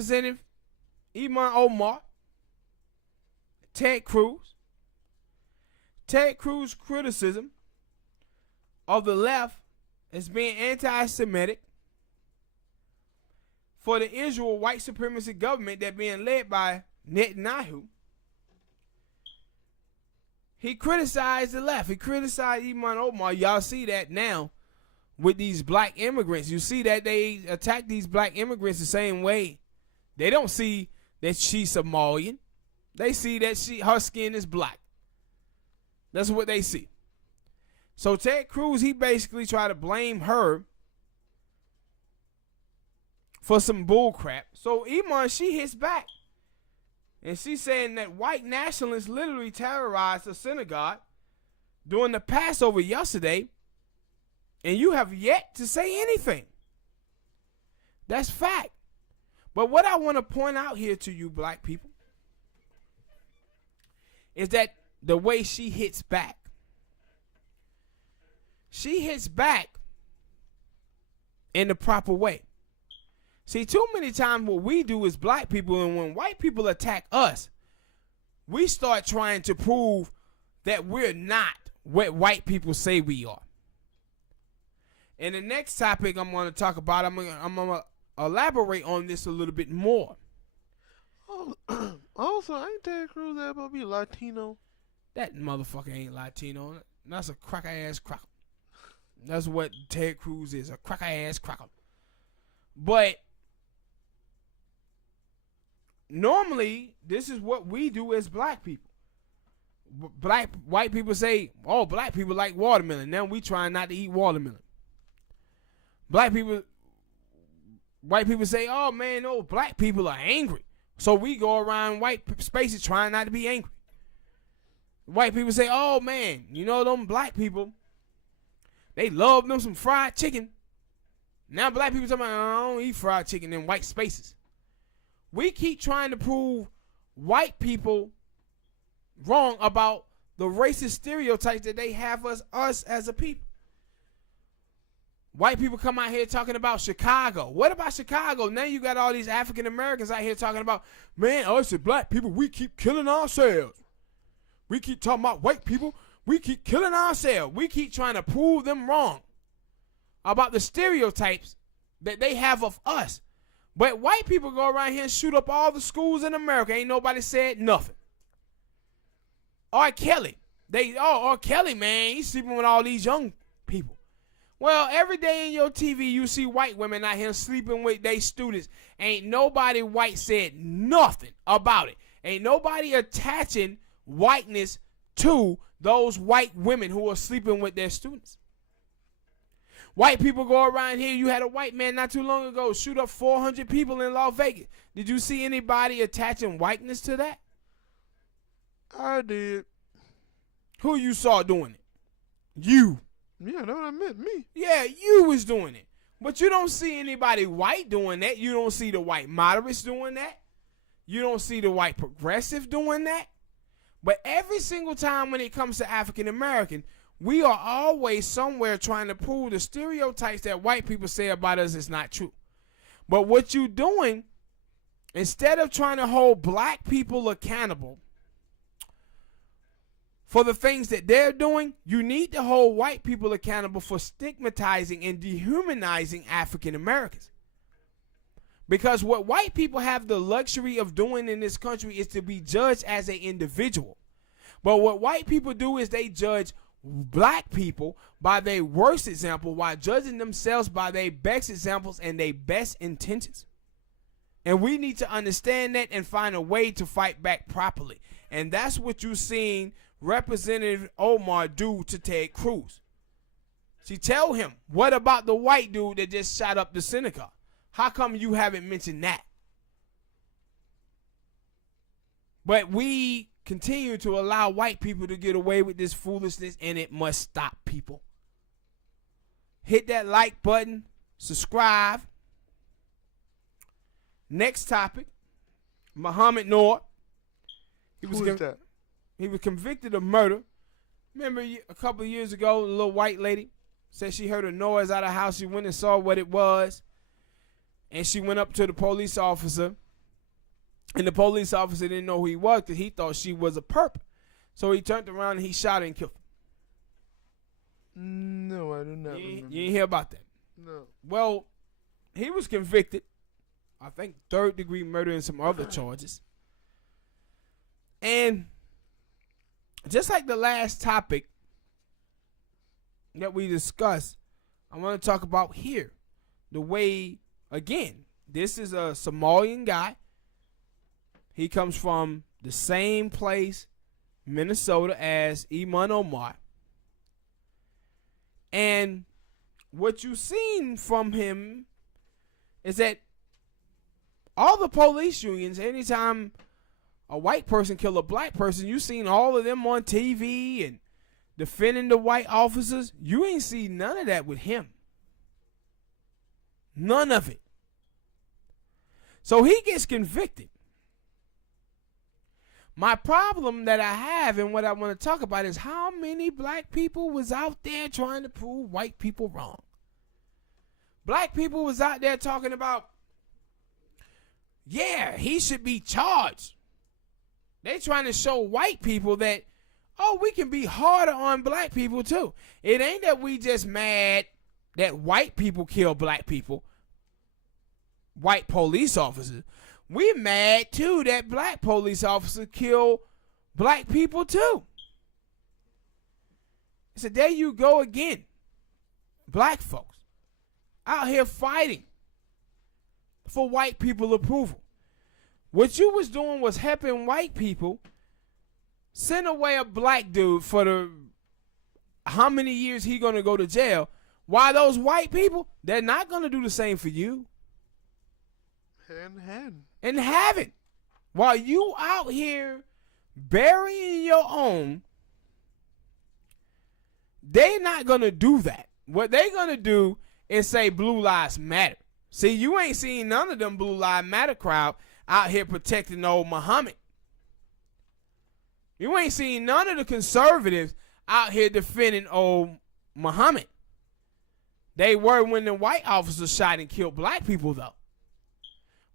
Representative Ilhan Omar, Ted Cruz. Ted Cruz's criticism of the left as being anti-Semitic for the Israel white supremacy government that being led by Netanyahu. He criticized the left. He criticized Ilhan Omar. Y'all see that now with these black immigrants. You see that they attack these black immigrants the same way. They don't see that she's Somalian. They see that her skin is black. That's what they see. So Ted Cruz, he basically tried to blame her for some bull crap. So Ilhan, she hits back. And she's saying that white nationalists literally terrorized the synagogue during the Passover yesterday, and you have yet to say anything. That's fact. But what I want to point out here to you black people is that the way she hits back. She hits back in the proper way. See, too many times what we do as black people, and when white people attack us, we start trying to prove that we're not what white people say we are. And the next topic I'm going to talk about, I'm going to elaborate on this a little bit more. Also, ain't Ted Cruz ever be Latino? That motherfucker ain't Latino. That's a cracker-ass cracker. That's what Ted Cruz is, a cracker-ass cracker. But normally, this is what we do as black people. White people say, oh, black people like watermelon. Now we trying not to eat watermelon. White people say, oh, man, no, black people are angry. So we go around white spaces trying not to be angry. White people say, oh, man, you know them black people, they love them some fried chicken. Now black people talking about, I don't eat fried chicken in white spaces. We keep trying to prove white people wrong about the racist stereotypes that they have us as a people. White people come out here talking about Chicago. What about Chicago? Now you got all these African Americans out here talking about, man, us as black people, we keep killing ourselves. We keep talking about white people, we keep killing ourselves. We keep trying to prove them wrong about the stereotypes that they have of us. But white people go around here and shoot up all the schools in America. Ain't nobody said nothing. R. Kelly. R. Kelly, man, he's sleeping with all these young people. Well, every day in your TV, you see white women out here sleeping with their students. Ain't nobody white said nothing about it. Ain't nobody attaching whiteness to those white women who are sleeping with their students. White people go around here. You had a white man not too long ago shoot up 400 people in Las Vegas. Did you see anybody attaching whiteness to that? I did. Who you saw doing it? You. Yeah, that's what I meant, me. Yeah, you was doing it. But you don't see anybody white doing that. You don't see the white moderates doing that. You don't see the white progressive doing that. But every single time when it comes to African American, we are always somewhere trying to prove the stereotypes that white people say about us is not true. But what you doing, instead of trying to hold black people accountable for the things that they're doing, you need to hold white people accountable for stigmatizing and dehumanizing African Americans. Because what white people have the luxury of doing in this country is to be judged as an individual. But what white people do is they judge black people by their worst example while judging themselves by their best examples and their best intentions. And we need to understand that and find a way to fight back properly. And that's what you're seeing Representative Omar do to Ted Cruz. She tell him, what about the white dude that just shot up the synagogue? How come you haven't mentioned that? But we continue to allow white people to get away with this foolishness, and it must stop, people. Hit that like button, subscribe. Next topic, Muhammad Noor. Who is that? He was convicted of murder. Remember a couple of years ago, a little white lady said she heard a noise out of the house. She went and saw what it was. And she went up to the police officer And the police officer didn't know who he was because he thought she was a perp. So he turned around and he shot her and killed her. No, I do not remember. You didn't hear about that? No. Well, he was convicted. I think 3rd-degree murder and some other charges. And just like the last topic that we discussed, I want to talk about here. The way, again, this is a Somalian guy. He comes from the same place, Minnesota, as Ihan Omar. And what you've seen from him is that all the police unions, anytime a white person kill a black person, you seen all of them on TV and defending the white officers. You ain't see none of that with him. None of it. So he gets convicted. My problem that I have and what I want to talk about is how many black people was out there trying to prove white people wrong. Black people was out there talking about, yeah, he should be charged. They trying to show white people that, oh, we can be harder on black people too. It ain't that we just mad that white people kill black people, white police officers. We mad too that black police officers kill black people too. So there you go again. Black folks out here fighting for white people approval. What you was doing was helping white people send away a black dude for the how many years he gonna go to jail, while those white people, they're not gonna do the same for you. And haven't. While you out here burying your own, they not gonna do that. What they gonna do is say Blue Lives Matter. See, you ain't seen none of them Blue Lives Matter crowd out here protecting old Muhammad. You ain't seen none of the conservatives out here defending old Muhammad. They were when the white officers shot and killed black people though.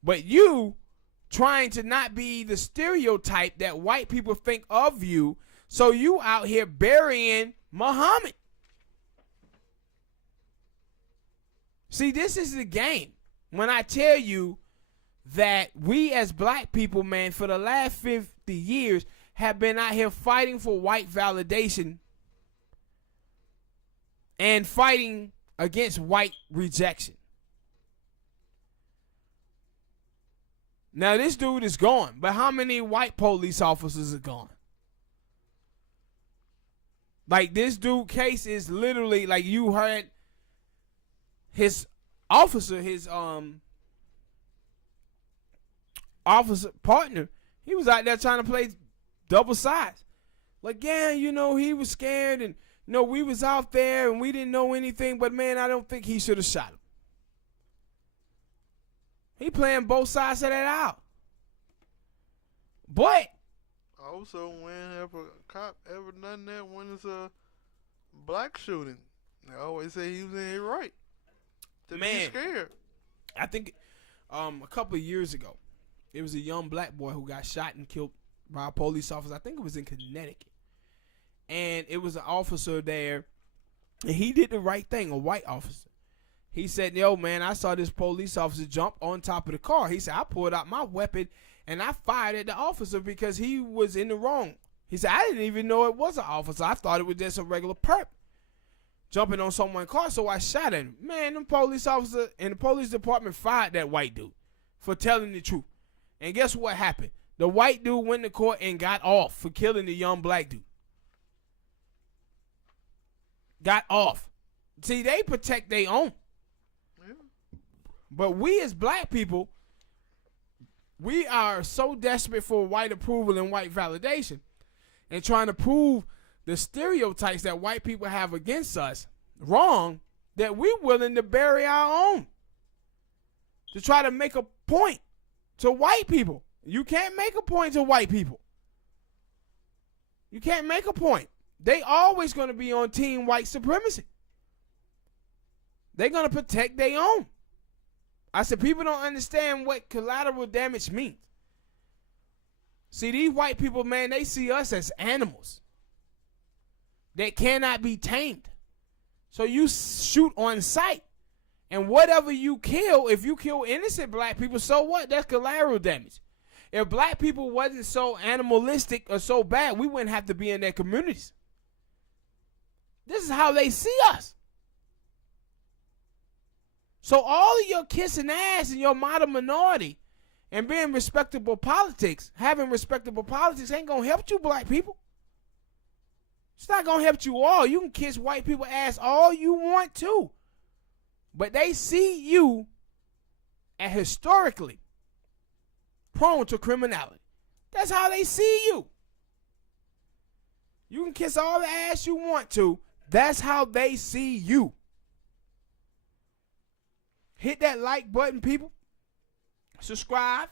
But you trying to not be the stereotype that white people think of you, so you out here burying Muhammad. See, this is the game. When I tell you that we as black people, man, for the last 50 years have been out here fighting for white validation and fighting against white rejection. Now, this dude is gone, but how many white police officers are gone? Like, this dude case is literally, like, you heard his officer, his officer partner, he was out there trying to play double sides. Like, yeah, you know, he was scared, and, you know, we was out there, and we didn't know anything, but, man, I don't think he should have shot him. He playing both sides of that out. But also, whenever a cop ever done that when it's a black shooting, they always say he was in his right to be scared. I think a couple of years ago, it was a young black boy who got shot and killed by a police officer. I think it was in Connecticut. And it was an officer there, and he did the right thing, a white officer. He said, yo, man, I saw this police officer jump on top of the car. He said, I pulled out my weapon, and I fired at the officer because he was in the wrong. He said, I didn't even know it was an officer. I thought it was just a regular perp jumping on someone's car, so I shot at him. Man, the police officer in the police department fired that white dude for telling the truth. And guess what happened? The white dude went to court and got off for killing the young black dude. Got off. See, they protect their own. But we as black people, we are so desperate for white approval and white validation and trying to prove the stereotypes that white people have against us wrong that we're willing to bury our own to try to make a point to white people. You can't make a point to white people. You can't make a point. They always going to be on team white supremacy. They're going to protect their own. I said, people don't understand what collateral damage means. See, these white people, man, they see us as animals that cannot be tamed. So you shoot on sight. And whatever you kill, if you kill innocent black people, so what? That's collateral damage. If black people wasn't so animalistic or so bad, we wouldn't have to be in their communities. This is how they see us. So all of your kissing ass and your model minority and being respectable politics, having respectable politics ain't going to help you black people. It's not going to help you all. You can kiss white people ass all you want to. But they see you as historically prone to criminality. That's how they see you. You can kiss all the ass you want to. That's how they see you. Hit that like button, people. Subscribe.